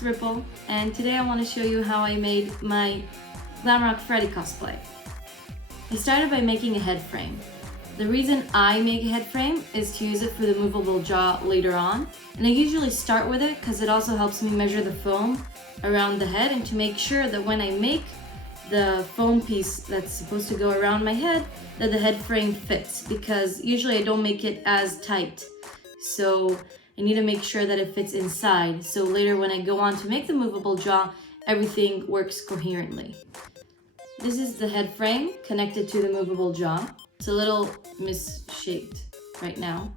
it's Ripple, and today I want to show you how I made my GLAMROCK FREDDY cosplay. I started by making a head frame. The reason I make a head frame is to use it for the movable jaw later on, and I usually start with it because it also helps me measure the foam around the head and to make sure that when I make the foam piece that's supposed to go around my head, that the head frame fits, because usually I don't make it as tight. So I need to make sure that it fits inside, so later when I go on to make the movable jaw, everything works coherently. This is the head frame connected to the movable jaw. It's a little misshaped right now,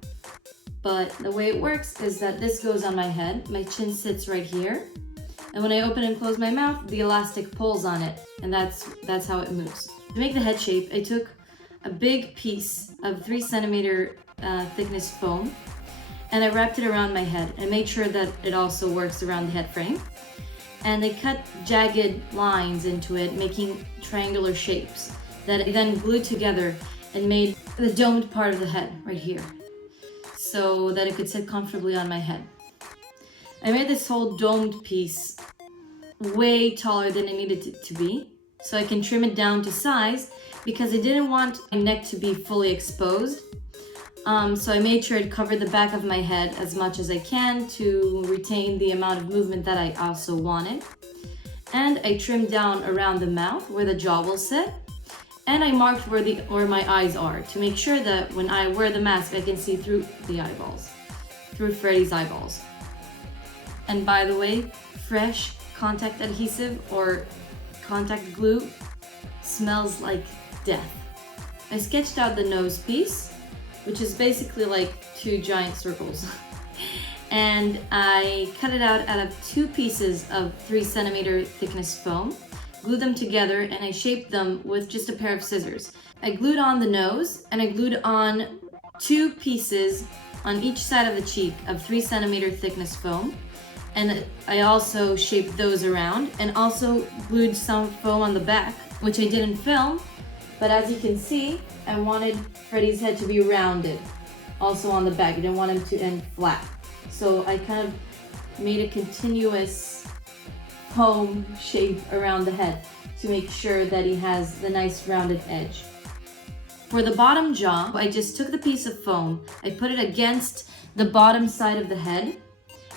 but the way it works is that this goes on my head, my chin sits right here, and when I open and close my mouth, the elastic pulls on it, and that's how it moves. To make the head shape, I took a big piece of 3 centimeter thickness foam, and I wrapped it around my head and made sure that it also works around the head frame. And I cut jagged lines into it, making triangular shapes that I then glued together and made the domed part of the head right here, so that it could sit comfortably on my head. I made this whole domed piece way taller than it needed it to be, so I can trim it down to size because I didn't want my neck to be fully exposed. So I made sure it covered the back of my head as much as I can to retain the amount of movement that I also wanted. And I trimmed down around the mouth where the jaw will sit. And I marked where my eyes are to make sure that when I wear the mask, I can see through the eyeballs, through Freddy's eyeballs. And by the way, fresh contact adhesive or contact glue smells like death. I sketched out the nose piece, which is basically like 2 giant circles. And I cut it out of 2 pieces of 3 centimeter thickness foam, glued them together, and I shaped them with just a pair of scissors. I glued on the nose, and I glued on 2 pieces on each side of the cheek of 3 centimeter thickness foam. And I also shaped those around and also glued some foam on the back, which I didn't film, but as you can see, I wanted Freddy's head to be rounded, also on the back. I didn't want him to end flat. So I kind of made a continuous foam shape around the head to make sure that he has the nice rounded edge. For the bottom jaw, I just took the piece of foam, I put it against the bottom side of the head,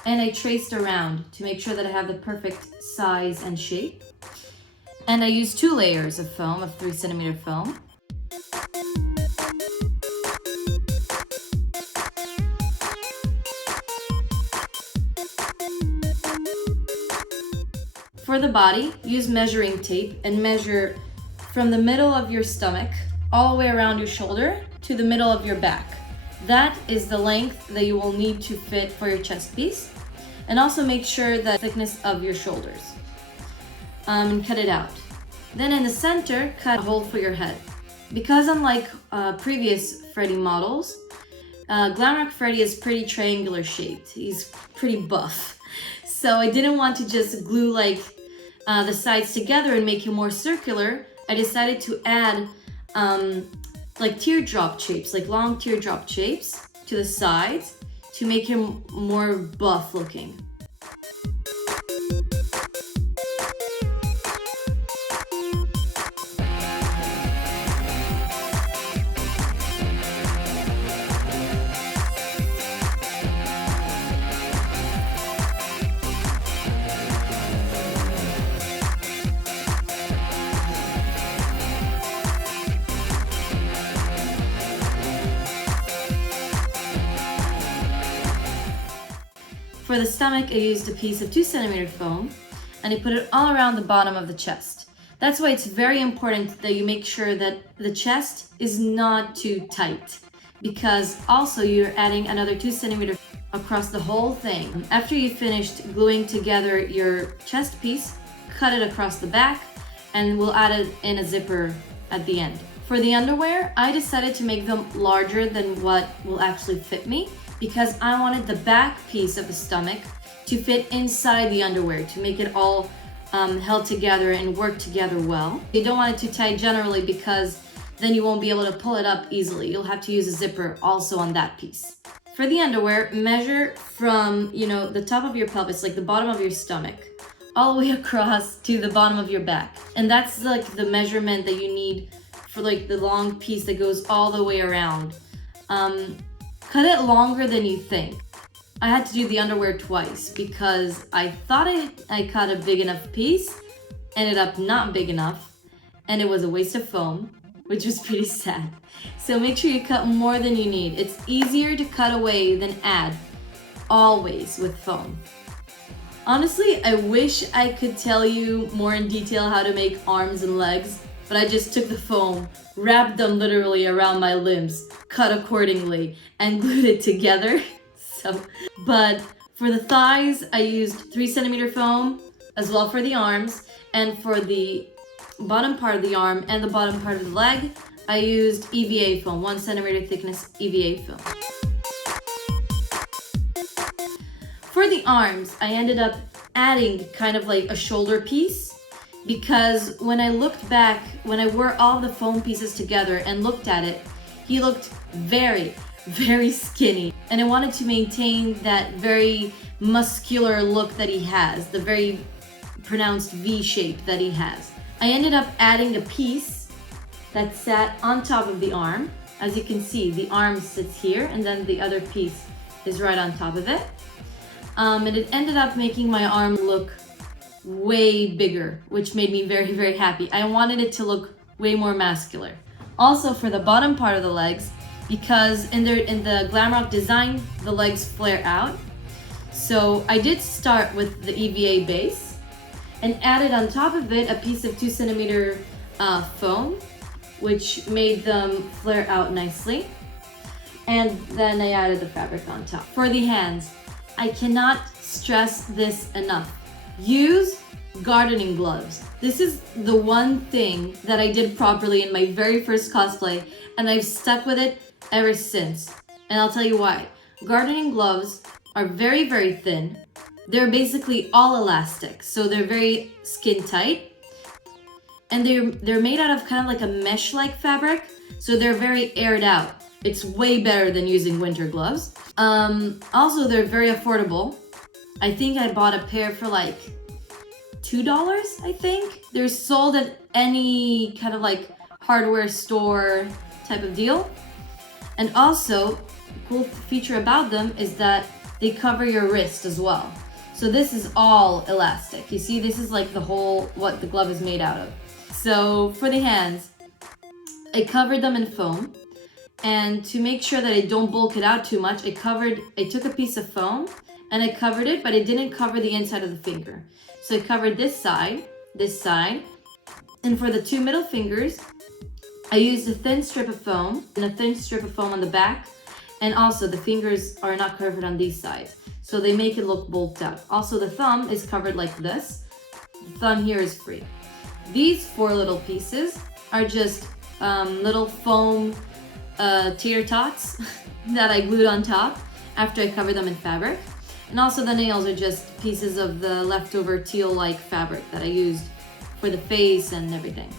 and I traced around to make sure that I have the perfect size and shape. And I used 2 layers of foam, of 3 centimeter foam. For the body, use measuring tape and measure from the middle of your stomach all the way around your shoulder to the middle of your back. That is the length that you will need to fit for your chest piece. And also make sure the thickness of your shoulders. And cut it out. Then in the center, cut a hole for your head. Because unlike previous Freddy models, GLAMROCK Freddy is pretty triangular shaped. He's pretty buff. So I didn't want to just glue like the sides together and make him more circular. I decided to add like teardrop shapes, like long teardrop shapes to the sides to make him more buff looking. For the stomach, I used a piece of 2 centimeter foam and I put it all around the bottom of the chest. That's why it's very important that you make sure that the chest is not too tight, because also you're adding another 2 centimeter across the whole thing. After you finished gluing together your chest piece, cut it across the back and we'll add it in a zipper at the end. For the underwear, I decided to make them larger than what will actually fit me, because I wanted the back piece of the stomach to fit inside the underwear to make it all held together and work together well. You don't want it too tight generally because then you won't be able to pull it up easily. You'll have to use a zipper also on that piece. For the underwear, measure from, the top of your pelvis, like the bottom of your stomach, all the way across to the bottom of your back. And that's like the measurement that you need for like the long piece that goes all the way around. Cut it longer than you think. I had to do the underwear twice because I thought I cut a big enough piece, ended up not big enough, and it was a waste of foam, which was pretty sad. So make sure you cut more than you need. It's easier to cut away than add, always with foam. Honestly, I wish I could tell you more in detail how to make arms and legs, but I just took the foam, wrapped them literally around my limbs, cut accordingly, and glued it together. But for the thighs, I used 3cm foam, as well for the arms, and for the bottom part of the arm and the bottom part of the leg, I used EVA foam, 1cm thickness EVA foam. For the arms, I ended up adding kind of like a shoulder piece because when I looked back, when I wore all the foam pieces together and looked at it, he looked very, very skinny. And I wanted to maintain that very muscular look that he has, the very pronounced V shape that he has. I ended up adding a piece that sat on top of the arm. As you can see, the arm sits here and then the other piece is right on top of it. And it ended up making my arm look way bigger, which made me very, very happy. I wanted it to look way more muscular. Also for the bottom part of the legs, because in the GLAMROCK design, the legs flare out. So I did start with the EVA base and added on top of it a piece of 2cm foam, which made them flare out nicely. And then I added the fabric on top. For the hands, I cannot stress this enough. Use gardening gloves. This is the one thing that I did properly in my very first cosplay, and I've stuck with it ever since. And I'll tell you why. Gardening gloves are very, very thin. They're basically all elastic, so they're very skin tight. And they're made out of kind of like a mesh-like fabric, so they're very aired out. It's way better than using winter gloves. Also, they're very affordable. I think I bought a pair for like $2, I think. They're sold at any kind of like hardware store type of deal. And also, the cool feature about them is that they cover your wrist as well. So this is all elastic. You see, this is like the whole, what the glove is made out of. So for the hands, I covered them in foam. And to make sure that I don't bulk it out too much, I took a piece of foam and I covered it, but it didn't cover the inside of the finger. So I covered this side, and for the two middle fingers, I used a thin strip of foam and a thin strip of foam on the back, and also the fingers are not covered on these sides, so they make it look bulked out. Also, the thumb is covered like this. The thumb here is free. These four little pieces are just little foam tater tots that I glued on top after I covered them in fabric. And also the nails are just pieces of the leftover teal-like fabric that I used for the face and everything.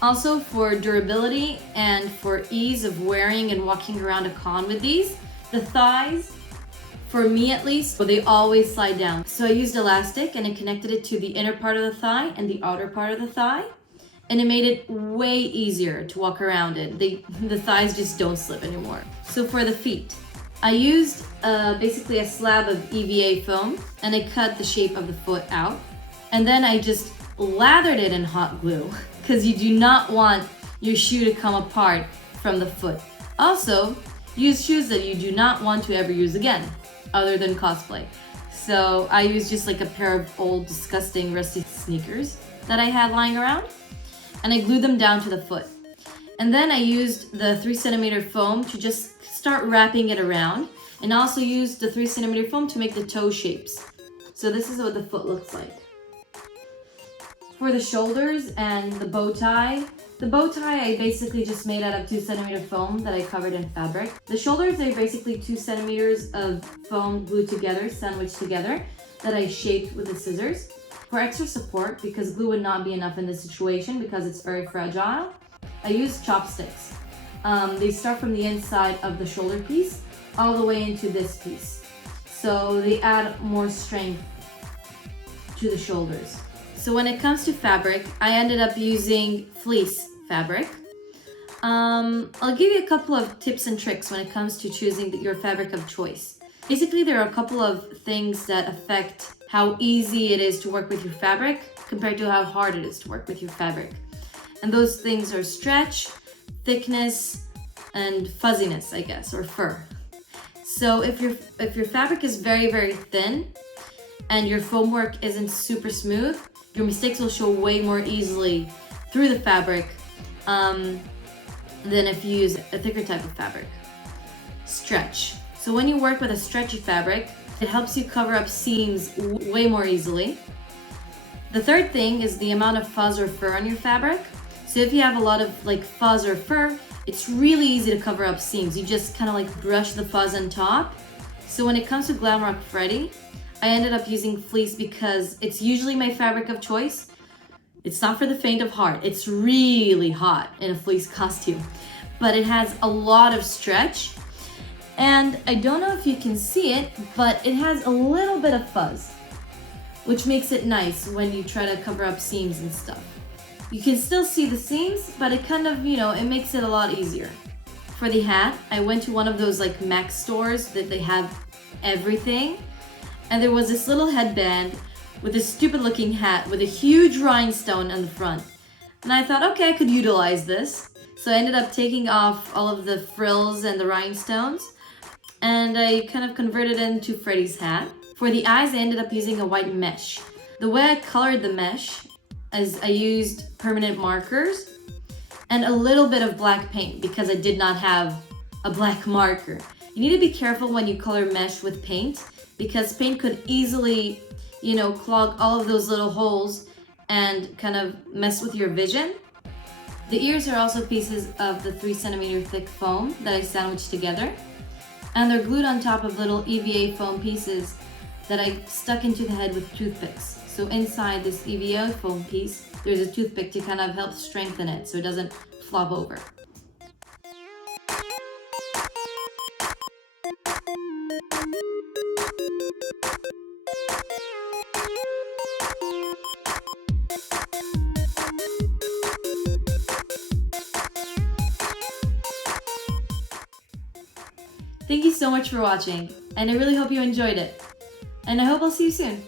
Also for durability and for ease of wearing and walking around a con with these, the thighs, for me at least, they always slide down. So I used elastic and I connected it to the inner part of the thigh and the outer part of the thigh. And it made it way easier to walk around in. The thighs just don't slip anymore. So for the feet, I used basically a slab of EVA foam and I cut the shape of the foot out. And then I just lathered it in hot glue because you do not want your shoe to come apart from the foot. Also, use shoes that you do not want to ever use again, other than cosplay. So I used just like a pair of old, disgusting, rusty sneakers that I had lying around, and I glued them down to the foot. And then I used the 3cm foam to just start wrapping it around, and also used the 3cm foam to make the toe shapes. So this is what the foot looks like. For the shoulders and the bow tie I basically just made out of 2cm foam that I covered in fabric. The shoulders are basically 2 centimeters of foam glued together, sandwiched together, that I shaped with the scissors. For extra support, because glue would not be enough in this situation because it's very fragile, I used chopsticks. They start from the inside of the shoulder piece all the way into this piece. So they add more strength to the shoulders. So when it comes to fabric, I ended up using fleece fabric. I'll give you a couple of tips and tricks when it comes to choosing your fabric of choice. Basically, there are a couple of things that affect how easy it is to work with your fabric compared to how hard it is to work with your fabric. And those things are stretch, thickness, and fuzziness, I guess, or fur. So if your fabric is very, very thin and your foam work isn't super smooth, your mistakes will show way more easily through the fabric than if you use a thicker type of fabric. Stretch. So when you work with a stretchy fabric, it helps you cover up seams way more easily. The third thing is the amount of fuzz or fur on your fabric. So if you have a lot of like fuzz or fur, it's really easy to cover up seams. You just kind of like brush the fuzz on top. So when it comes to GLAMROCK FREDDY, I ended up using fleece because it's usually my fabric of choice. It's not for the faint of heart. It's really hot in a fleece costume, but it has a lot of stretch. And I don't know if you can see it, but it has a little bit of fuzz, which makes it nice when you try to cover up seams and stuff. You can still see the seams, but it kind of, it makes it a lot easier. For the hat, I went to one of those like Mac stores that they have everything. And there was this little headband with a stupid looking hat with a huge rhinestone on the front. And I thought, okay, I could utilize this. So I ended up taking off all of the frills and the rhinestones, and I kind of converted it into Freddy's hat. For the eyes, I ended up using a white mesh. The way I colored the mesh is I used permanent markers and a little bit of black paint because I did not have a black marker. You need to be careful when you color mesh with paint because paint could easily, clog all of those little holes and kind of mess with your vision. The ears are also pieces of the 3 centimeter thick foam that I sandwiched together. And they're glued on top of little EVA foam pieces that I stuck into the head with toothpicks. So inside this EVA foam piece, there's a toothpick to kind of help strengthen it so it doesn't flop over. Thank you so much for watching, and I really hope you enjoyed it. And I hope I'll see you soon.